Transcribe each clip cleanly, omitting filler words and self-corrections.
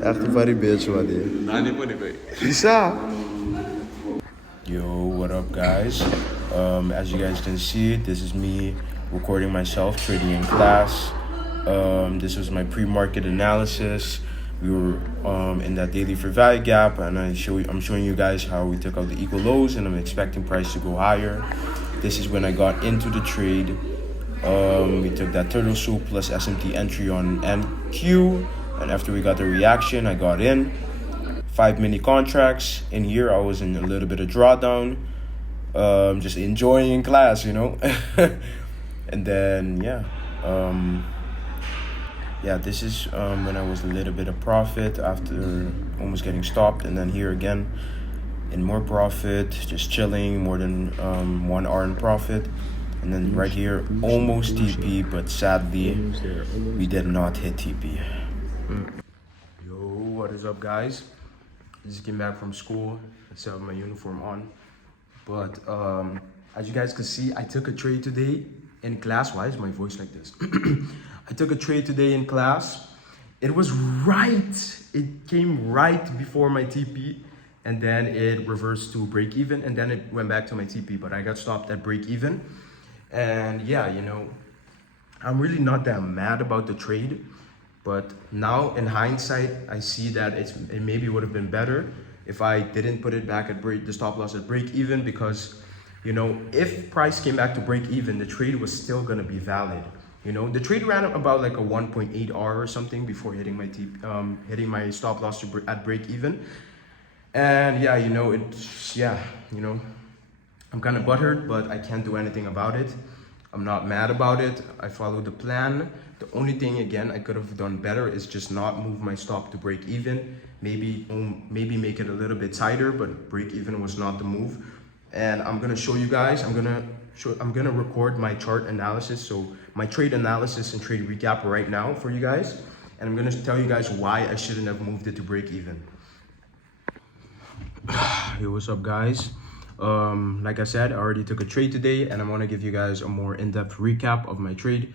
Echt een variëbeertje wat hier. Nee, niet moeilijk. Isa. Yo, what up, guys? As you guys can see, this is me recording myself trading in class. This was my pre-market analysis. We were in that daily fair value gap, and I'm showing you guys how we took out the equal lows, and I'm expecting price to go higher. This is when I got into the trade. We took that turtle soup plus SMT entry on NQ, and after we got the reaction, I got in. 5 mini contracts. In here, I was in a little bit of drawdown, just enjoying in class, you know. And then this is when I was a little bit of profit after almost getting stopped, and then here again in more profit, just chilling, more than 1 hour in profit. And then right here, almost TP, but sadly, we did not hit TP. Yo, what is up, guys? Just came back from school. I still have my uniform on. But as you guys can see, I took a trade today in class. Why is my voice like this? I took a trade today in class. It was right. It came right before my TP. And then it reversed to break even. And then it went back to my TP. But I got stopped at break even. And yeah, you know, I'm really not that mad about the trade. But now in hindsight, I see that it maybe would have been better if I didn't put it back at the stop loss at break even, because, you know, if price came back to break even, the trade was still going to be valid. You know, the trade ran about like a 1.8 R or something before hitting my stop loss at break even. And yeah, you know, I'm kind of butthurt, but I can't do anything about it. I'm not mad about it. I followed the plan. The only thing, again, I could have done better is just not move my stop to break even. Maybe make it a little bit tighter, but break even was not the move. And I'm gonna show you guys. I'm gonna record my chart analysis, so my trade analysis and trade recap right now for you guys. And I'm gonna tell you guys why I shouldn't have moved it to break even. Yo, what's up, guys? Like I said, I already took a trade today, and I want to give you guys a more in-depth recap of my trade.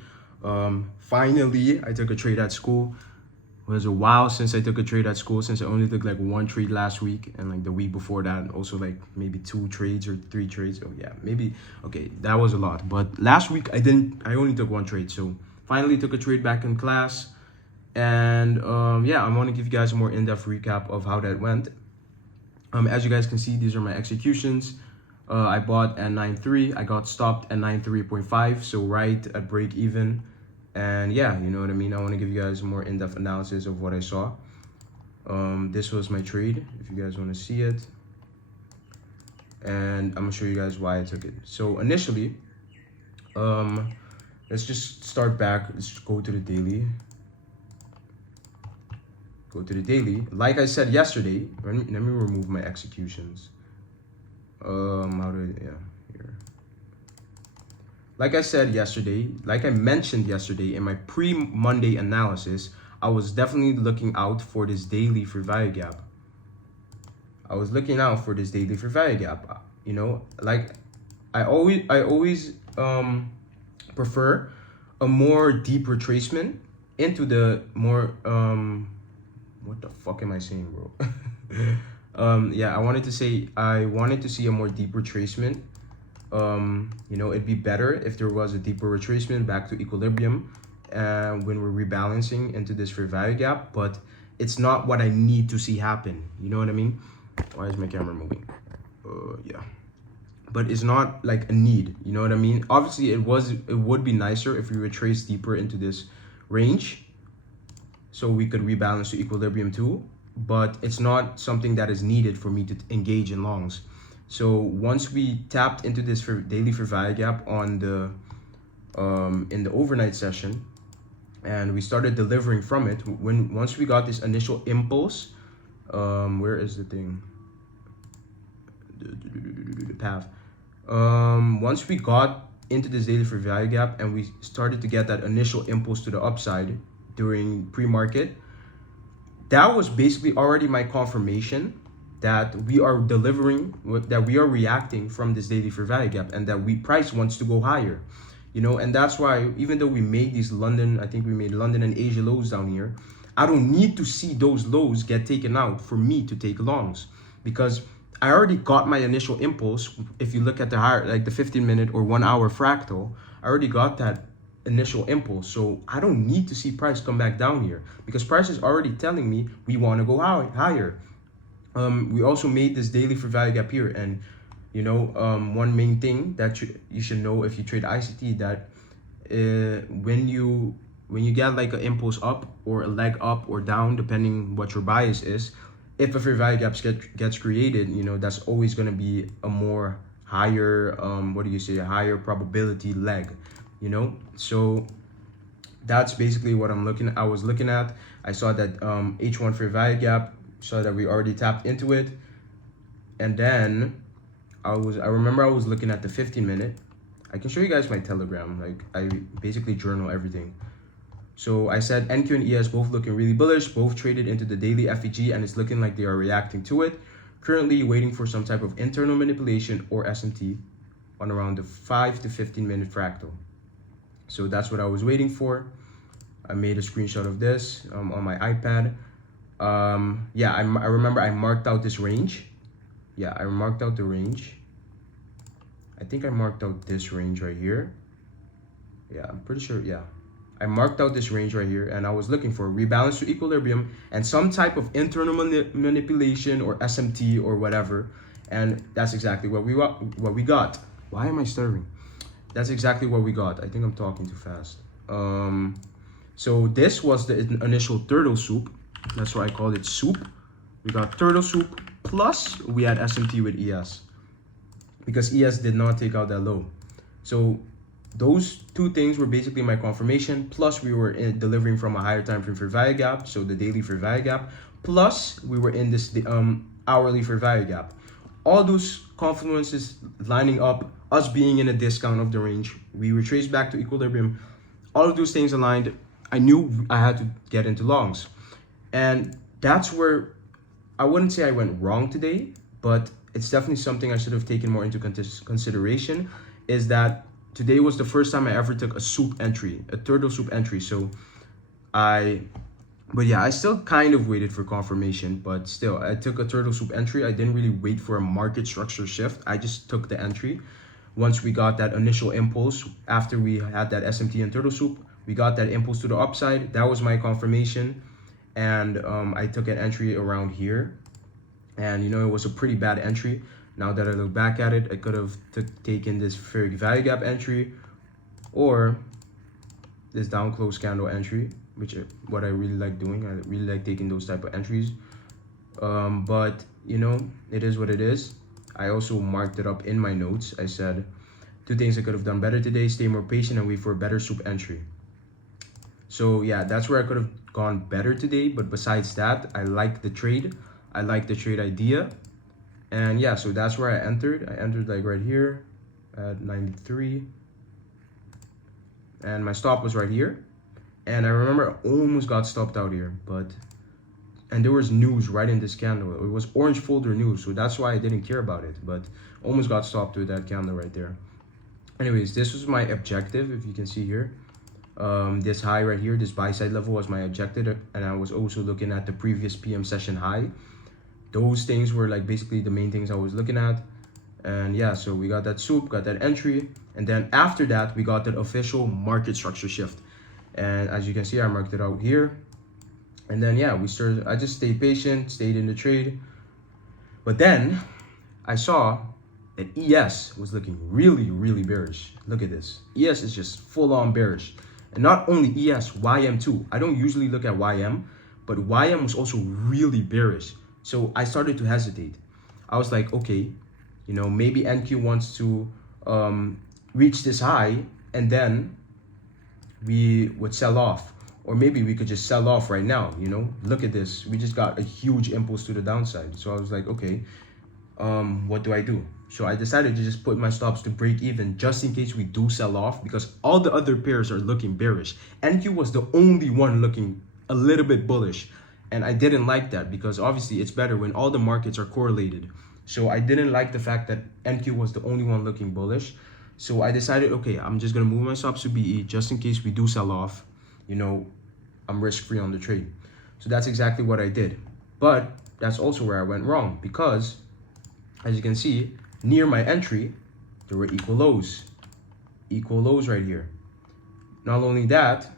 Finally, I took a trade at school. It was a while since I took a trade at school, since I only took like 1 trade last week, and like the week before that also like maybe 2 trades or 3 trades. Oh yeah, maybe, okay, that was a lot. But last week I only took 1 trade. So finally took a trade back in class. And yeah, I want to give you guys a more in-depth recap of how that went. As you guys can see, these are my executions. I bought at 9.3. I got stopped at 9.3.5, so right at break even. And yeah, you know what I mean. I want to give you guys a more in-depth analysis of what I saw. This was my trade, if you guys want to see it. And I'm gonna show you guys why I took it. So initially, let's just start back. Let's go to the daily. Go to the daily. Like I said yesterday, let me remove my executions. Here. Like I said yesterday, like I mentioned yesterday in my pre-Monday analysis, I was definitely looking out for this daily fair value gap. I was looking out for this daily fair value gap. You know, like I always prefer a more deep retracement into the more what the fuck am I saying, bro? Yeah, I wanted to see a more deep retracement. You know, it'd be better if there was a deeper retracement back to equilibrium when we're rebalancing into this fair value gap, but it's not what I need to see happen. You know what I mean? Why is my camera moving? Yeah. But it's not like a need, you know what I mean? Obviously, it would be nicer if we retrace deeper into this range, so we could rebalance to equilibrium too, but it's not something that is needed for me to engage in longs. So once we tapped into this daily fair value gap on the in the overnight session, and we started delivering from it, once we got this initial impulse, where is the thing? The path. Once we got into this daily fair value gap and we started to get that initial impulse to the upside during pre-market, that was basically already my confirmation that we are delivering, that we are reacting from this daily fair value gap, and that price wants to go higher. you know, and that's why even though we made these London, I think we made London and Asia lows down here, I don't need to see those lows get taken out for me to take longs, because I already got my initial impulse. If you look at the higher, like the 15-minute or 1 hour fractal, I already got that initial impulse. So I don't need to see price come back down here, because price is already telling me we want to go higher. We also made this daily for value gap here, and you know, one main thing that you should know if you trade ICT, that when you get like an impulse up or a leg up or down, depending what your bias is, if a fair value gap gets created, you know, that's always going to be a more higher, a higher probability leg, you know. So that's basically what I was looking at. I saw that H1 fair value gap, saw that we already tapped into it, and then I remember I was looking at the 15-minute. I can show you guys my Telegram. Like, I basically journal everything. So I said NQ and ES both looking really bullish, both traded into the daily FEG, and it's looking like they are reacting to it. Currently waiting for some type of internal manipulation or SMT on around the 5 to 15-minute fractal. So that's what I was waiting for. I made a screenshot of this on my iPad. Yeah, I remember I marked out this range. Yeah, I marked out the range. I think I marked out this range right here. Yeah, I'm pretty sure, yeah. I marked out this range right here, and I was looking for a rebalance to equilibrium and some type of internal manipulation or SMT or whatever. And that's exactly what we got. Why am I stuttering? That's exactly what we got. I think I'm talking too fast. So this was the initial turtle soup. That's why I called it soup. We got turtle soup, plus we had SMT with ES, because ES did not take out that low. So those two things were basically my confirmation, plus we were delivering from a higher time frame for value gap, so the daily for value gap, plus we were in this hourly for value gap. All those confluences lining up, us being in a discount of the range, we retraced back to equilibrium, all of those things aligned. I knew I had to get into longs, and that's where I wouldn't say I went wrong today, but it's definitely something I should have taken more into consideration, is that today was the first time I ever took a soup entry, a turtle soup entry. So I still kind of waited for confirmation, but still, I took a turtle soup entry. I didn't really wait for a market structure shift. I just took the entry. Once we got that initial impulse, after we had that SMT and turtle soup, we got that impulse to the upside. That was my confirmation. And I took an entry around here. And, you know, it was a pretty bad entry. Now that I look back at it, I could have taken this fair value gap entry or this down close candle entry, which is what I really like doing. I really like taking those type of entries. But, you know, it is what it is. I also marked it up in my notes. I said 2 things I could have done better today: stay more patient and wait for a better soup entry. So yeah, that's where I could have gone better today. But besides that, I like the trade. I like the trade idea. And yeah, so that's where I entered. I entered like right here at 93. And my stop was right here. And I remember I almost got stopped out here, and there was news right in this candle. It was orange folder news, so that's why I didn't care about it, but almost got stopped with that candle right there. Anyways, this was my objective, if you can see here. This high right here, this buy side level was my objective, and I was also looking at the previous PM session high. Those things were like basically the main things I was looking at. And yeah, so we got that soup, got that entry, and then after that we got that official market structure shift. And as you can see, I marked it out here. And then yeah, I just stayed patient, stayed in the trade. But then I saw that ES was looking really, really bearish. Look at this. ES is just full on bearish. And not only ES, YM too. I don't usually look at YM, but YM was also really bearish. So I started to hesitate. I was like, okay, you know, maybe NQ wants to reach this high and then we would sell off. Or maybe we could just sell off right now, you know? Look at this. We just got a huge impulse to the downside. So I was like, okay, what do I do? So I decided to just put my stops to break even just in case we do sell off, because all the other pairs are looking bearish. NQ was the only one looking a little bit bullish. And I didn't like that, because obviously it's better when all the markets are correlated. So I didn't like the fact that NQ was the only one looking bullish. So I decided, okay, I'm just gonna move my stops to BE just in case we do sell off. You know, I'm risk-free on the trade. So that's exactly what I did. But that's also where I went wrong, because as you can see, near my entry, there were equal lows. Equal lows right here. Not only that,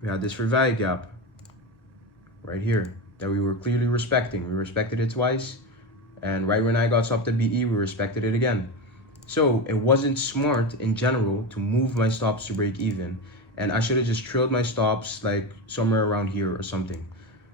we had this fair value gap right here that we were clearly respecting. We respected it twice, and right when I got stopped at BE, we respected it again. So it wasn't smart in general to move my stops to break even, and I should have just trailed my stops like somewhere around here or something.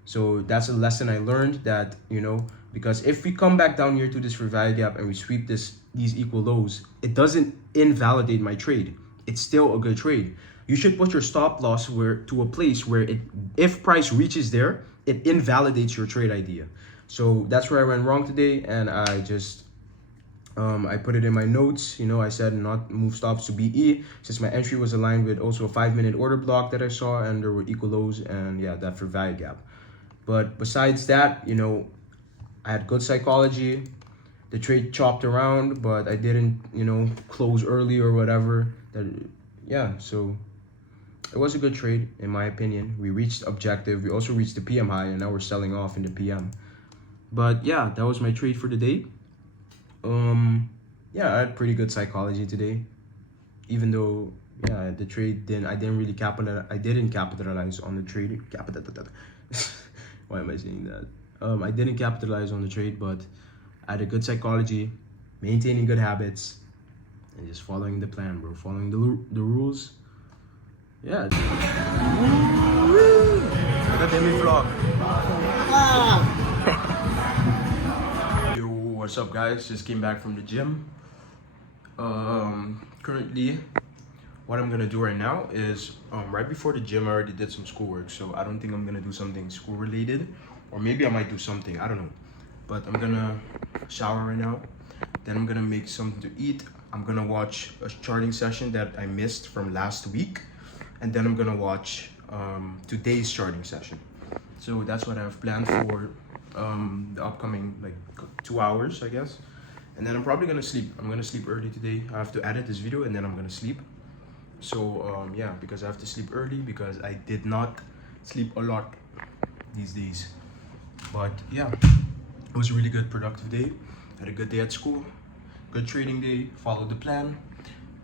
So that's a lesson I learned, that, you know, because if we come back down here to this fair value gap and we sweep these equal lows, it doesn't invalidate my trade. It's still a good trade. You should put your stop loss to a place where if price reaches there, it invalidates your trade idea. So that's where I went wrong today, and I just I put it in my notes. You know, I said not move stops to BE since my entry was aligned with also a 5-minute order block that I saw, and there were equal lows, and yeah, that fair value gap. But besides that, you know, I had good psychology. The trade chopped around, but I didn't, you know, close early or whatever. Yeah, so it was a good trade in my opinion. We reached objective. We also reached the PM high, and now we're selling off in the PM. But yeah, that was my trade for the day. Yeah, I had pretty good psychology today, even though yeah, the trade I didn't capitalize on the trade. Why am I saying that? I didn't capitalize on the trade, but I had a good psychology, maintaining good habits, and just following the plan, bro. Following the rules. Yeah. Let me vlog. Yo, what's up, guys? Just came back from the gym. Currently, what I'm gonna do right now is right before the gym I already did some schoolwork, so I don't think I'm gonna do something school related, or maybe I might do something, I don't know. But I'm gonna shower right now, then I'm gonna make something to eat. I'm gonna watch a charting session that I missed from last week, and then I'm gonna watch today's charting session. So that's what I have planned for the upcoming like 2 hours, I guess. And then I'm probably gonna sleep. I'm gonna sleep early today. I have to edit this video and then I'm gonna sleep. So yeah, because I have to sleep early because I did not sleep a lot these days. But yeah, it was a really good productive day. Had a good day at school, good trading day, followed the plan,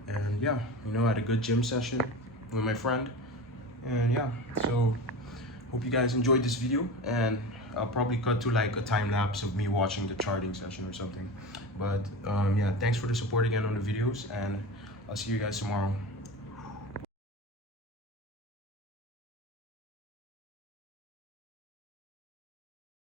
and yeah, you know, had a good gym session with my friend. And yeah, so hope you guys enjoyed this video, and I'll probably cut to like a time lapse of me watching the charting session or something. But yeah, thanks for the support again on the videos, and I'll see you guys tomorrow.